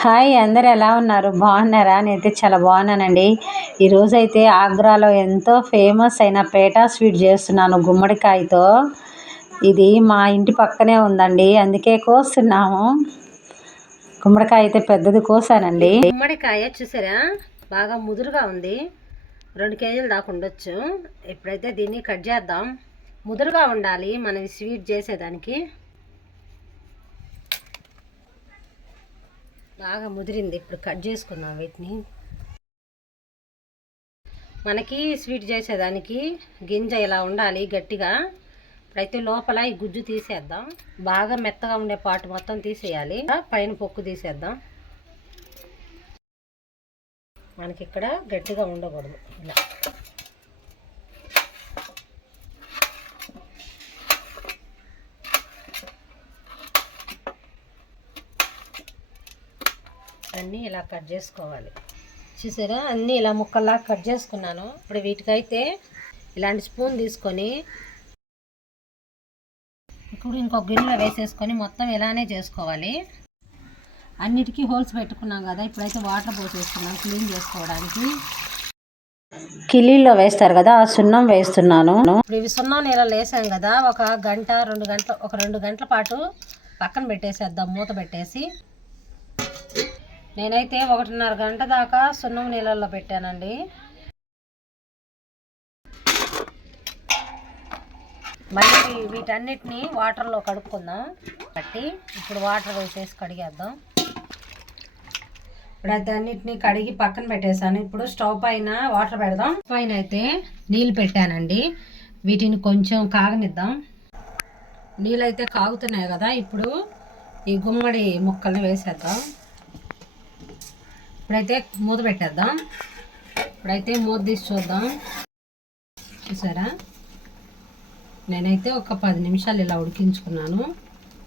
Hi, అందరు ఎలా ఉన్నారు? బాగున్నారా? నేనైతే చాలా బాగున్నానండి. ఈరోజైతే ఆగ్రాలో ఎంతో ఫేమస్ అయిన పేటా స్వీట్ చేస్తున్నాను గుమ్మడికాయతో. ఇది మా ఇంటి పక్కనే ఉందండి, అందుకే కోస్తున్నాము. గుమ్మడికాయ అయితే పెద్దది కోసానండి. గుమ్మడికాయ చూసారా, బాగా ముదురుగా ఉంది. 2 కేజీలు దాకా ఉండొచ్చు. ఇప్పుడైతే దీన్ని కట్ చేద్దాం. ముదురుగా ఉండాలి మనం స్వీట్ చేసేదానికి. బాగా ముదిరింది, ఇప్పుడు కట్ చేసుకుందాం వీటిని. మనకి స్వీట్ చేసేదానికి గింజ ఇలా ఉండాలి గట్టిగా. ఇప్పుడైతే లోపల ఈ గుజ్జు తీసేద్దాం. బాగా మెత్తగా ఉండే పాటు మొత్తం తీసేయాలి, పైన పొక్కు తీసేద్దాం. మనకి ఇక్కడ గట్టిగా ఉండకూడదు. ఇలా అన్నీ ఇలా కట్ చేసుకోవాలి. చూసారా, అన్నీ ఇలా ముక్కల్లా కట్ చేసుకున్నాను. ఇప్పుడు వీటికైతే ఇలాంటి స్పూన్ తీసుకొని ఇప్పుడు ఇంకొక గిన్నెలో వేసేసుకొని మొత్తం ఇలానే చేసుకోవాలి. అన్నిటికీ హోల్స్ పెట్టుకున్నాం కదా, ఇప్పుడైతే వాటర్ పోసేస్తున్నాం క్లీన్ చేసుకోవడానికి. కిల్లీలో వేస్తారు కదా, ఆ సున్నం వేస్తున్నాను. ఇప్పుడు ఇవి సున్నం నీళ్ళలో వేసాం కదా, ఒక గంట 2 గంటల పాటు పక్కన పెట్టేసేద్దాం మూత పెట్టేసి. నేనైతే 1.5 గంట దాకా సున్నం నీళ్ళల్లో పెట్టానండి. మళ్ళీ వీటన్నిటిని వాటర్లో కడుక్కుందాం. కట్టి ఇప్పుడు వాటర్ వేసేసి కడిగేద్దాం. ఇప్పుడు అయితే అన్నిటిని కడిగి పక్కన పెట్టేశాను. ఇప్పుడు స్టవ్ పైన వాటర్ పెడదాం. పైన అయితే నీళ్ళు పెట్టానండి, వీటిని కొంచెం కాగనిద్దాం. నీళ్ళు అయితే కాగుతున్నాయి కదా, ఇప్పుడు ఈ గుమ్మడి ముక్కల్ని వేసేద్దాం. ఇప్పుడైతే మూత పెట్టేద్దాం. ఇప్పుడైతే మూత తీసి చూద్దాం. చూసారా, నేనైతే ఒక 10 నిమిషాలు ఇలా ఉడికించుకున్నాను.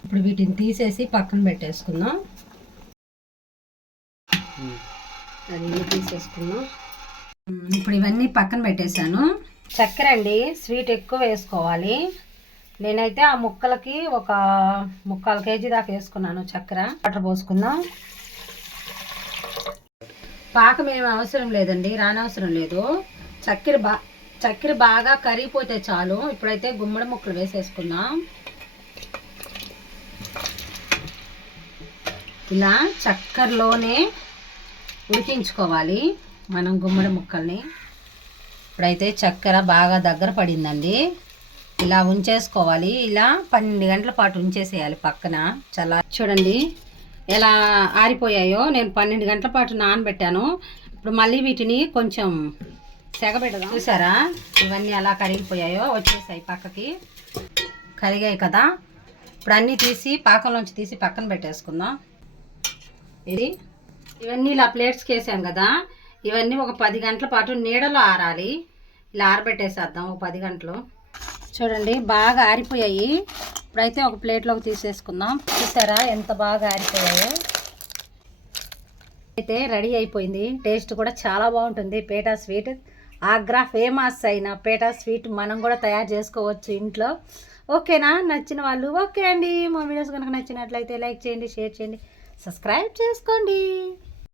ఇప్పుడు వీటిని తీసేసి పక్కన పెట్టేసుకుందాం. అది తీసేసుకుందాం. ఇప్పుడు ఇవన్నీ పక్కన పెట్టేశాను. చక్కెర అండి, స్వీట్ ఎక్కువ వేసుకోవాలి. నేనైతే ఆ ముక్కలకి ఒక 3/4 కేజీ దాకా వేసుకున్నాను చక్కెర. వాటర్ పోసుకుందాం. పాకం ఏమి అవసరం లేదండి, రానవసరం లేదు. చక్కెర బాగా కరిగిపోతే చాలు. ఇప్పుడైతే గుమ్మడి ముక్కలు వేసేసుకుందాం. ఇలా చక్కెరలోనే ఉడికించుకోవాలి మనం గుమ్మడి ముక్కల్ని. ఇప్పుడైతే చక్కెర బాగా దగ్గర పడిందండి, ఇలా ఉంచేసుకోవాలి. ఇలా 12 గంటల పాటు ఉంచేసేయాలి పక్కన. చాలా చూడండి ఎలా ఆరిపోయాయో. నేను 12 గంటల పాటు నానబెట్టాను. ఇప్పుడు మళ్ళీ వీటిని కొంచెం సెగబెడదాం. చూసారా, ఇవన్నీ ఎలా కరిగిపోయాయో, వచ్చేసాయి పక్కకి. కరిగాయి కదా, ఇప్పుడు అన్నీ తీసి పాకంలోంచి తీసి పక్కన పెట్టేసుకుందాం. ఇవన్నీ ఇలా ప్లేట్స్కి వేసాం కదా, ఇవన్నీ ఒక 10 గంటల పాటు నీడలో ఆరాలి. ఇలా ఆరబెట్టేసేద్దాం ఒక 10 గంటలు. చూడండి బాగా ఆరిపోయాయి. ఇప్పుడైతే ఒక ప్లేట్లోకి తీసేసుకుందాం. చూసారా ఎంత బాగా ఆరిపోయాయో. అయితే రెడీ అయిపోయింది. టేస్ట్ కూడా చాలా బాగుంటుంది. పేటా స్వీట్ ఆగ్రా ఫేమస్ అయిన పేటా స్వీట్ మనం కూడా తయారు చేసుకోవచ్చు ఇంట్లో. ఓకేనా? నచ్చిన వాళ్ళు ఓకే అండి. మా వీడియోస్ కనుక నచ్చినట్లయితే లైక్ చేయండి, షేర్ చేయండి, సబ్స్క్రైబ్ చేసుకోండి.